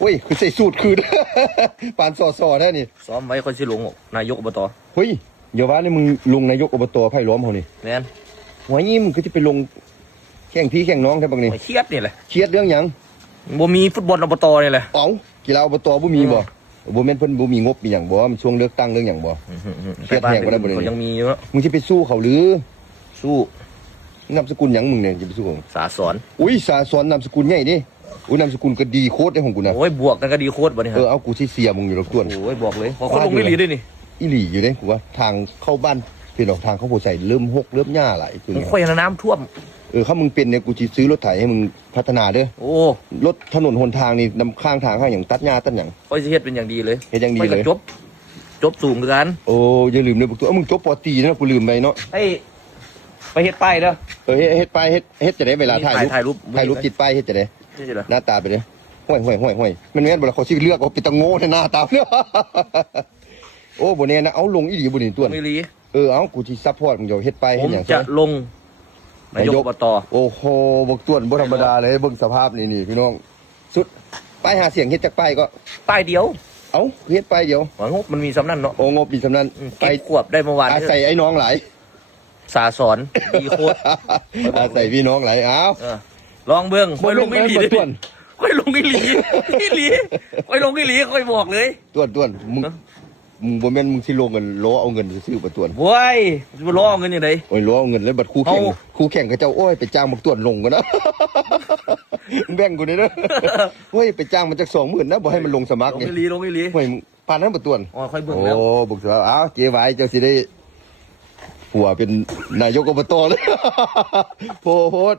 โอ้ยคือใส่สูตรคืน ปานสอแท้นี่ซ้อมไว้คนสิลงนายกอบตเฮ้ยอย่าว่าเลยมึงลงนายกอบตไผ่ล้อมเขานี่แม่นหัวยี่มึงก็จะไปลงแข่งพี่แข่งน้องแค่บางนี่เครียดนี่แหละเครียดเรื่องหยังบ่มีฟุตบอลอบตนี่แหละเอ้ากีฬาอบตบ่มีบ่บ่แม่นเพิ่นบ่มีงบมีหยังบ่มันช่วงเลือกตั้งเรื่องหยังบ่เครียดแฮงบ่ได้บ่ได้เขายังมีอยู่เนาะมึงสิไปสู้เขาหรือสู้นามสกุลหยังมึงเนี่ยจะไปสู้สาสอนอุ้ยสาสอนนามสกุลใหญ่ดิอุ้ยนามสกุลก็ดีโคตรได้ของกูนะโอ้ยบวกกันก็ดีโคตรบ่นี่ฮะเอากูสิเสียมึงอยู่แล้วกวนโอ้ยบอกเลยพอเขาลงไม่หลีด้วยนี่อีหลีอยู่เด้กูว่าทางเข้าบ้านเป็นออกทางเข้าโพใส่เริ่มหกเริ่มหญ้าไหลคือมึงค่อยน้ำท่วมถ้ามึงเป็นเนี่ยกูสิซื้อรถไถให้มึงพัฒนาเด้อโอ้รถถนนหนทางนี่นำข้างทางอย่างตัดหญ้าตัดหยังค่อยสิเฮ็ดเป็นอย่างดีเลยเฮ็ดอย่างดีเลยจบสูงกันโอ้อย่าลืมเด้อพวกตัวมึงจบป.ตรีนะกูลืมไปเนาะไปเฮ็ดป้ายเด้อเฮ็ดป้ายเฮ็ดจะได้เวลาถ่ายรูปติดป้ายเฮ็ดจะได้หน้าตาไปเด้อห้วยมันแม่นบ่ล่ะเขาสิเลือกเอาไปตะโง่หน้าตาเนาะโอ้บ่แน่นะเอาลงอีหลีบ่นี่ตัวไม่ลีเอากูสิซัพพอร์ตมึงเดี๋ยวเฮ็ดป้ายเฮ็ดหยังจะลงนายกอบตโอ้โหบักต้วนบ่ธรรมดาเลยเบิ่งสภาพนี่พี่น้องสุดป้ายหาเสียงเฮ็ดจักป้ายก็ป้ายเดียวเอ้าเฮ็ดป้ายเดียวงบมันมีสำนันเนาะโอ้งบมีสำนันไปขวบได้เมื่อวานอาศัยไอ้น้องหลายสาสอนดีโคตรอาศัยพี่น้องหลายอ้าวลองเบิ่งค่อยลงอีหลีค่อยลงอีหลีค่อยลงอีหลีค่อยบอกเลยต้วนมึงบ่แม่นมึงสิลงเงินล้อเอาเงินซื้อบ่ต้วนโว้ยสิล้อเอาเงินจังได๋โอ้ยล้อเอาเงินแล้วบัดคู่แข่งกับเจ้าโอ้ยไปจ้างบักต้วนลงกันนะแบ่งกูได้เด้อเฮ้ยไปจ้างมันจัก 20,000นะบ่ให้มันลงสมัครนี่ลงอีหลีเฮ้ยปานนั้นบ่ต้วนค่อยเบิ่งแล้วโอ้บักต้วนอ้าวเจ๊ไว้เจ้าสิได้ผัวเป็นนายกอบตเลยโพด